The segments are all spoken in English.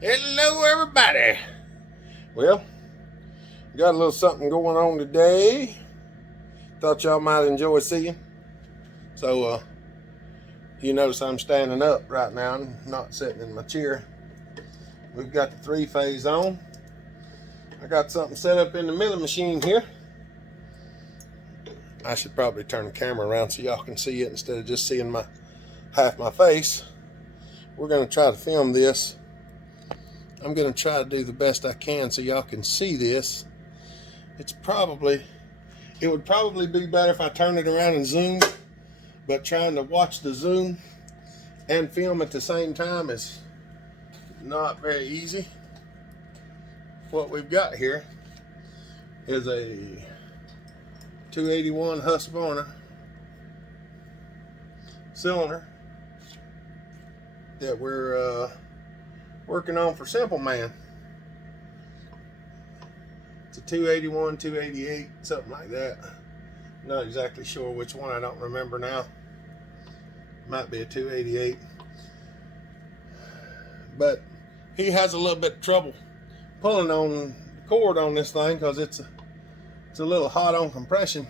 Hello, everybody. Well, got a little something going on today. Thought y'all might enjoy seeing. So, you notice I'm standing up right now. I'm not sitting in my chair. We've got the 3-phase on. I got something set up in the milling machine here. I should probably turn the camera around so y'all can see it instead of just seeing half my face. We're going to try to film this. I'm going to try to do the best I can so y'all can see this. It would probably be better if I turned it around and zoomed, but trying to watch the zoom and film at the same time is not very easy. What we've got here is a 281 Husqvarna cylinder that we're working on for Simple Man. It's a 281, 288, something like that. Not exactly sure which one, I don't remember now. Might be a 288. But he has a little bit of trouble pulling on the cord on this thing because it's a little hot on compression.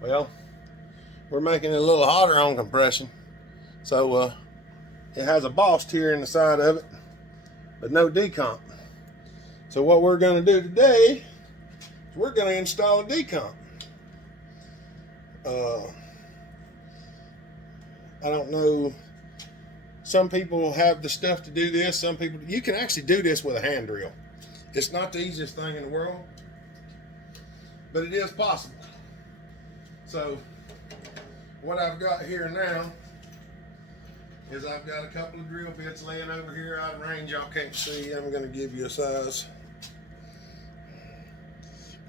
Well, we're making it a little hotter on compression. So it has a Boss here in the side of it, but no decomp. So what we're going to do today is we're going to install a decomp. I don't know, some people have the stuff to do this. Some people, you can actually do this with a hand drill. It's not the easiest thing in the world, but it is possible. So what I've got here now is I've got a couple of drill bits laying over here out of range. Y'all can't see. I'm going to give you a size.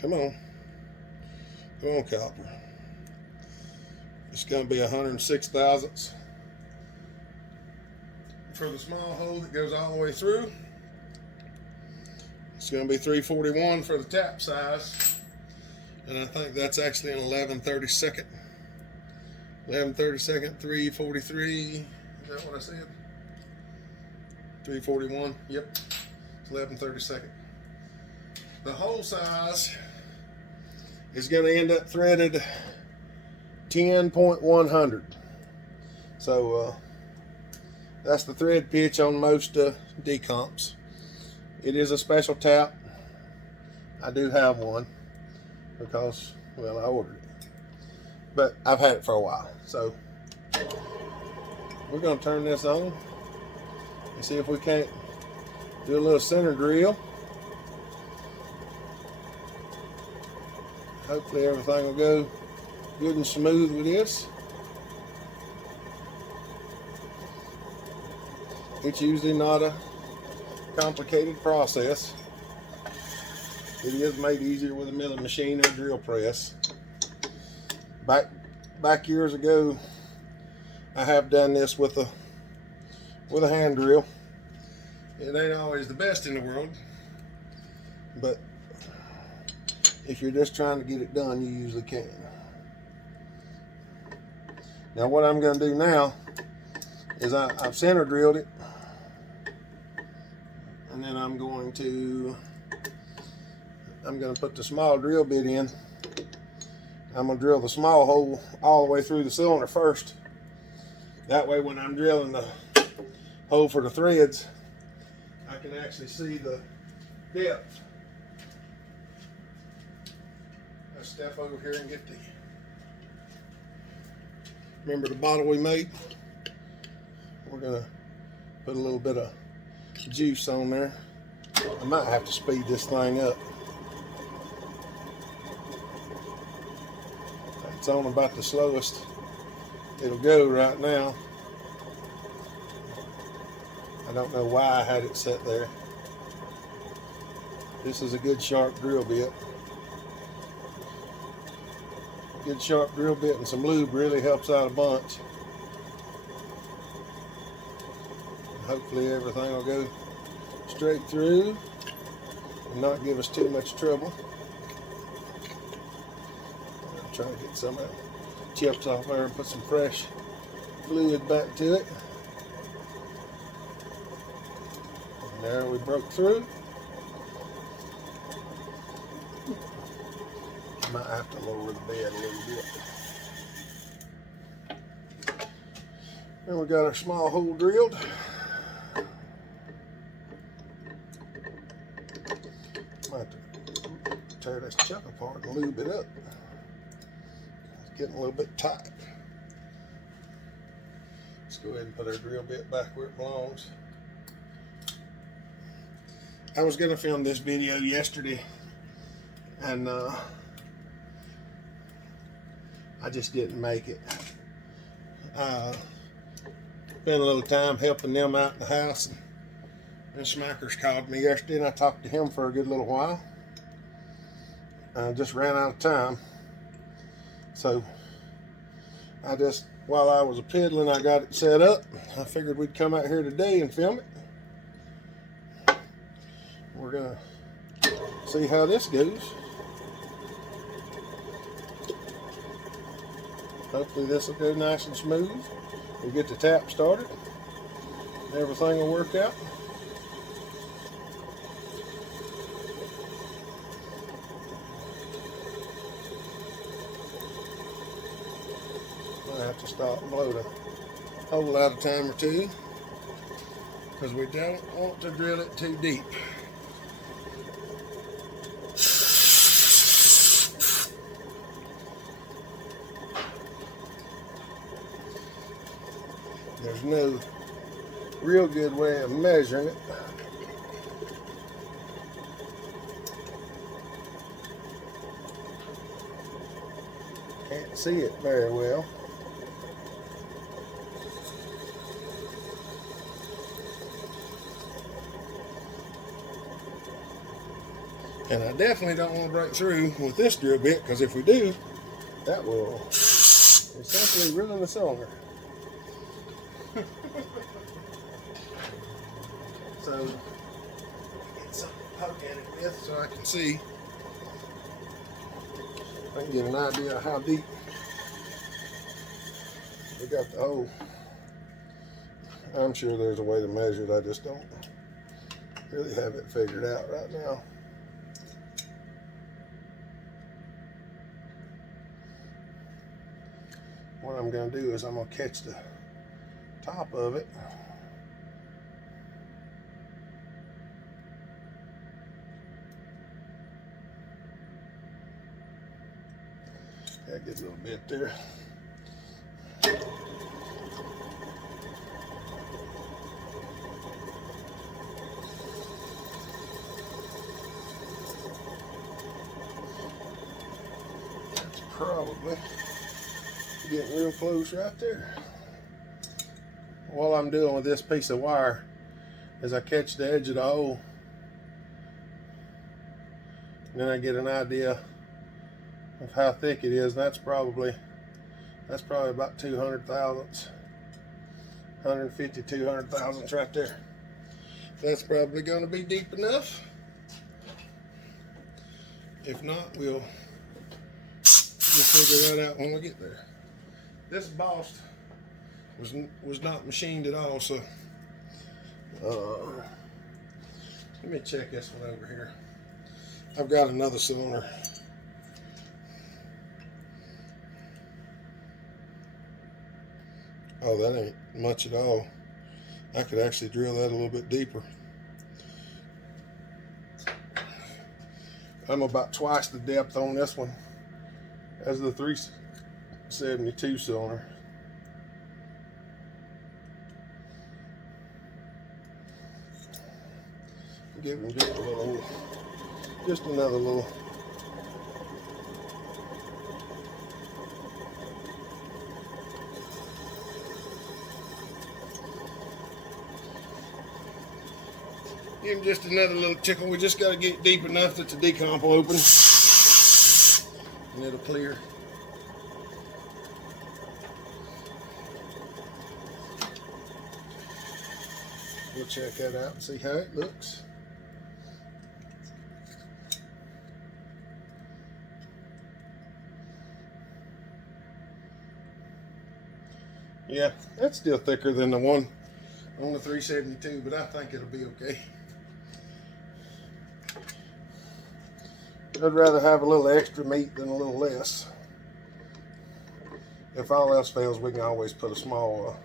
Come on, copper. It's going to be 106 thousandths for the small hole that goes all the way through. It's going to be 341 for the tap size, and I think that's actually an 11/32. 11/32, 343. Is that what I said? 341. Yep, it's 11/32. The hole size is going to end up threaded 10.100. So that's the thread pitch on most decomps. It is a special tap. I do have one because, well, I ordered it, but I've had it for a while. So we're going to turn this on and see if we can't do a little center drill. Hopefully everything will go good and smooth with this. It's usually not a complicated process. It is made easier with a milling machine or drill press. Back years ago, I have done this with a hand drill. It ain't always the best in the world, but if you're just trying to get it done, you usually can. Now what I'm going to do now is I've center drilled it, and then I'm going to put the small drill bit in. I'm going to drill the small hole all the way through the cylinder first. That way when I'm drilling the hole for the threads, I can actually see the depth. Let's step over here and get remember the bottle we made? We're going to put a little bit of juice on there. I might have to speed this thing up. It's on about the slowest it'll go right now. I don't know why I had it set there. This is a good sharp drill bit. Good sharp drill bit and some lube really helps out a bunch. And hopefully everything will go straight through and not give us too much trouble. I'm trying to get some of that chips off there and put some fresh fluid back to it. There, we broke through. Might have to lower the bed a little bit. Then we got our small hole drilled. Might have to tear this chuck apart and lube it up. It's getting a little bit tight. Let's go ahead and put our drill bit back where it belongs. I was going to film this video yesterday, and I just didn't make it. Spent a little time helping them out in the house, and Schmackers called me yesterday, and I talked to him for a good little while. I just ran out of time, so I just, while I was piddling, I got it set up. I figured we'd come out here today and film it. We're gonna see how this goes. Hopefully this will go nice and smooth. We'll get the tap started. Everything will work out. I have to stop and blow the hole out a time or two, because we don't want to drill it too deep. There's no real good way of measuring it. Can't see it very well. And I definitely don't want to break through with this drill bit, because if we do, that will essentially ruin the cylinder. So, get something to poke at it with so I can see. I can get an idea of how deep we got the hole. I'm sure there's a way to measure it, I just don't really have it figured out right now. What I'm going to do is I'm going to catch the top of it. That gets a little bit there. That's probably getting real close right there. What I'm doing with this piece of wire is I catch the edge of the hole, and then I get an idea of how thick it is, and that's probably about 200 thousandths, 150, 200 thousandths right there. That's probably going to be deep enough. If not, we'll figure that out when we get there. This boss was not machined at all, so let me check this one over here. I've got another cylinder. Oh, that ain't much at all. I could actually drill that a little bit deeper. I'm about twice the depth on this one as the 372 cylinder. Give him just a little, just another little. Give him just another little tickle. We just got to get deep enough that the decomp will open and it'll clear. We'll check that out and see how it looks. Yeah, that's still thicker than the one on the 372, but I think it'll be okay. I'd rather have a little extra meat than a little less. If all else fails, we can always put a small,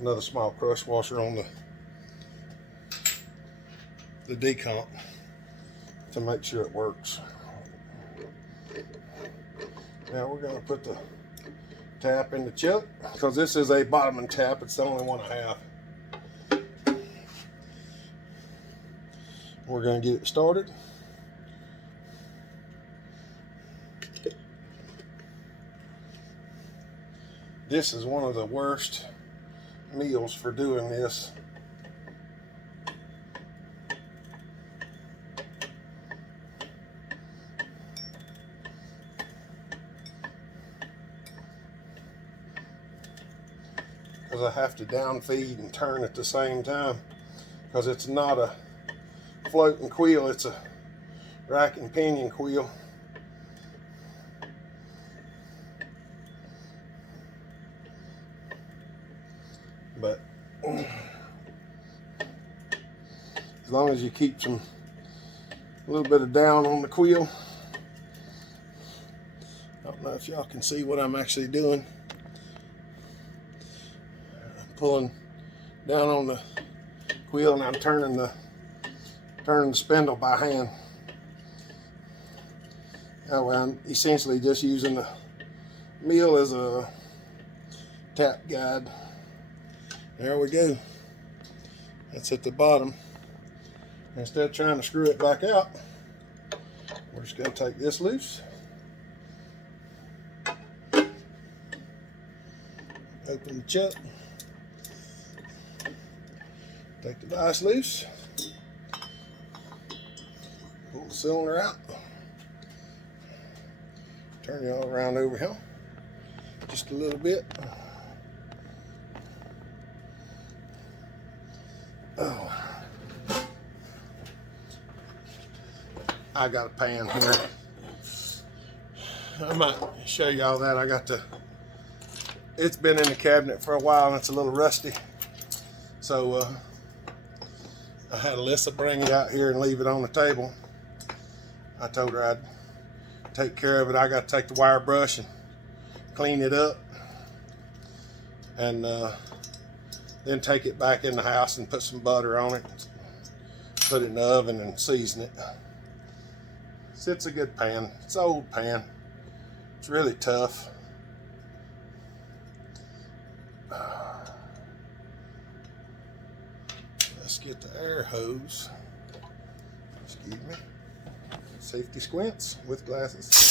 another small crush washer on the decomp to make sure it works. Now we're going to put the tap in the chuck because this is a bottoming tap. It's the only one I have. We're going to get it started. This is one of the worst meals for doing this. Because I have to down feed and turn at the same time, because it's not a floating quill, it's a rack and pinion quill. But as long as you keep a little bit of down on the quill. I don't know if y'all can see what I'm actually doing. I'm pulling down on the quill and I'm turning the spindle by hand. That way I'm essentially just using the mill as a tap guide. There we go. That's at the bottom. Instead of trying to screw it back out, we're just going to take this loose. Open the chuck. Take the vise loose. Pull the cylinder out. Turn it all around over here. Just a little bit. Oh. I got a pan here. I might show y'all that. It's been in the cabinet for a while and it's a little rusty. So I had Alyssa bring it out here and leave it on the table. I told her I'd take care of it. I got to take the wire brush and clean it up. And then take it back in the house and put some butter on it. Put it in the oven and season it. So it's a good pan. It's an old pan. It's really tough. Let's get the air hose. Excuse me. Safety squints with glasses.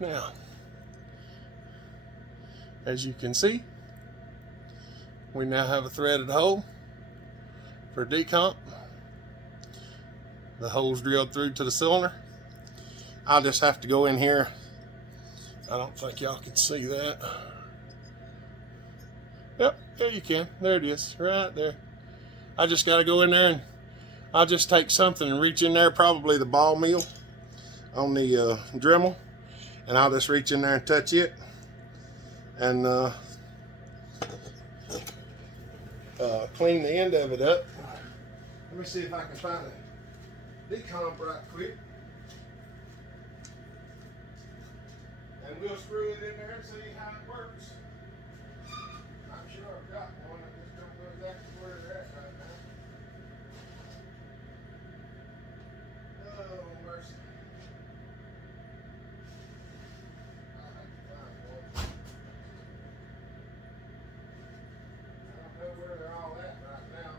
Now, as you can see, we now have a threaded hole for decomp. The hole's drilled through to the cylinder. I'll just have to go in here. I don't think y'all can see that. Yep, there you can. There it is, right there. I just got to go in there and I'll just take something and reach in there, probably the ball mill on the Dremel, and I'll just reach in there and touch it and clean the end of it up. Let me see if I can find a decomp right quick. And we'll screw it in there and see how it works. I'm sure I've got one. I just don't know exactly where they're at right now. Oh, mercy. I'll have to find one. I don't know where they're all at right now.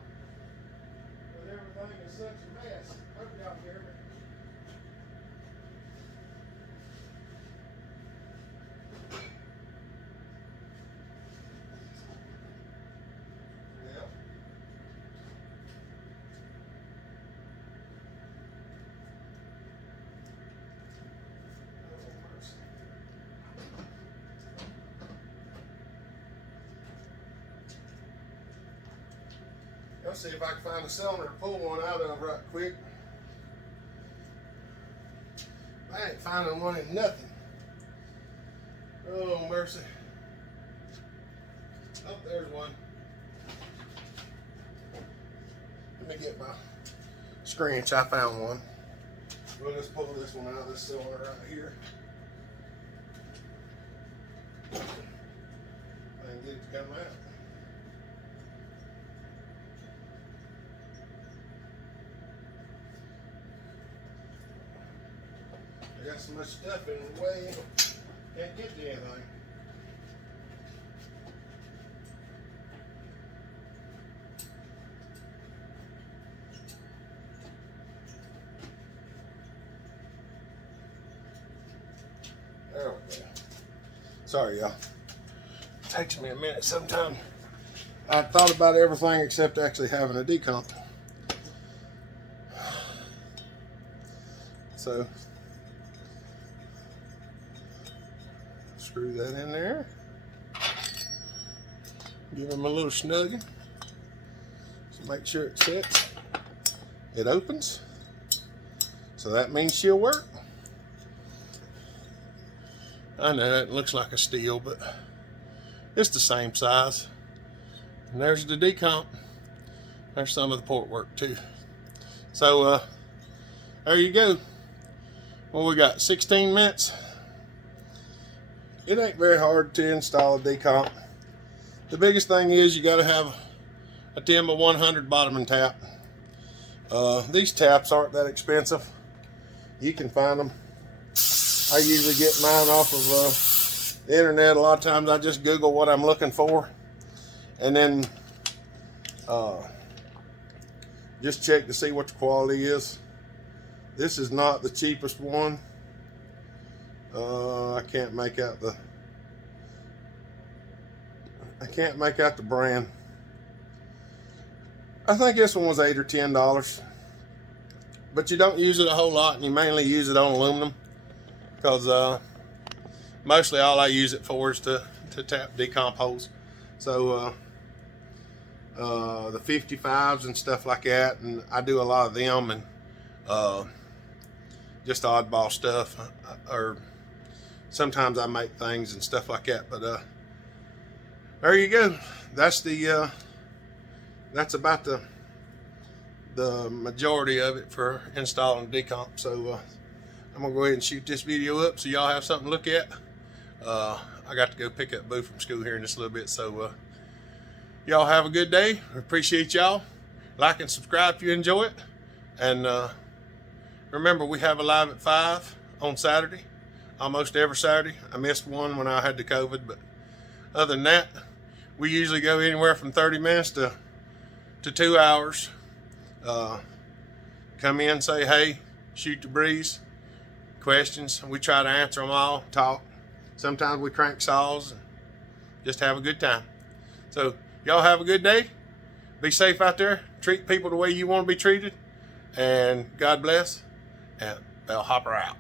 But everything is such a mess. Hope y'all hear me. Let's see if I can find a cylinder to pull one out of right quick. I ain't finding one in nothing. Oh, mercy. Oh, there's one. Let me get my scrunch. I found one. We'll just pull this one out of this cylinder right here. And get it to come out. I got so much stuff in the way, can't get to anything. There we go. Sorry, y'all. It takes me a minute sometimes. I thought about everything except actually having a decomp. So, screw that in there. Give them a little snugging. So make sure it fits. It opens. So that means she'll work. I know it looks like a steel, but it's the same size. And there's the decomp. There's some of the port work too. So there you go. Well, we got 16 minutes. It ain't very hard to install a decomp. The biggest thing is you got to have a 10 by 100 bottoming tap. These taps aren't that expensive. You can find them. I usually get mine off of the internet. A lot of times I just Google what I'm looking for and then just check to see what the quality is. This is not the cheapest one. I can't make out the brand. I think this one was $8 or $10, but you don't use it a whole lot, and you mainly use it on aluminum because mostly all I use it for is to tap decomp holes. So the 55s and stuff like that, and I do a lot of them, and just oddball stuff, or sometimes I make things and stuff like that. But there you go. That's the that's about the majority of it for installing decomp. So I'm gonna go ahead and shoot this video up so y'all have something to look at. I got to go pick up Boo from school here in just a little bit. So y'all have a good day. I appreciate y'all. Like and subscribe if you enjoy it. And remember, we have a live at 5 on Saturday, almost every Saturday. I missed one when I had the COVID, but other than that, we usually go anywhere from 30 minutes to 2 hours. Come in, say hey, shoot the breeze, questions. We try to answer them all, talk. Sometimes we crank saws and just have a good time. So y'all have a good day. Be safe out there. Treat people the way you want to be treated. And God bless. And Bell Hopper out.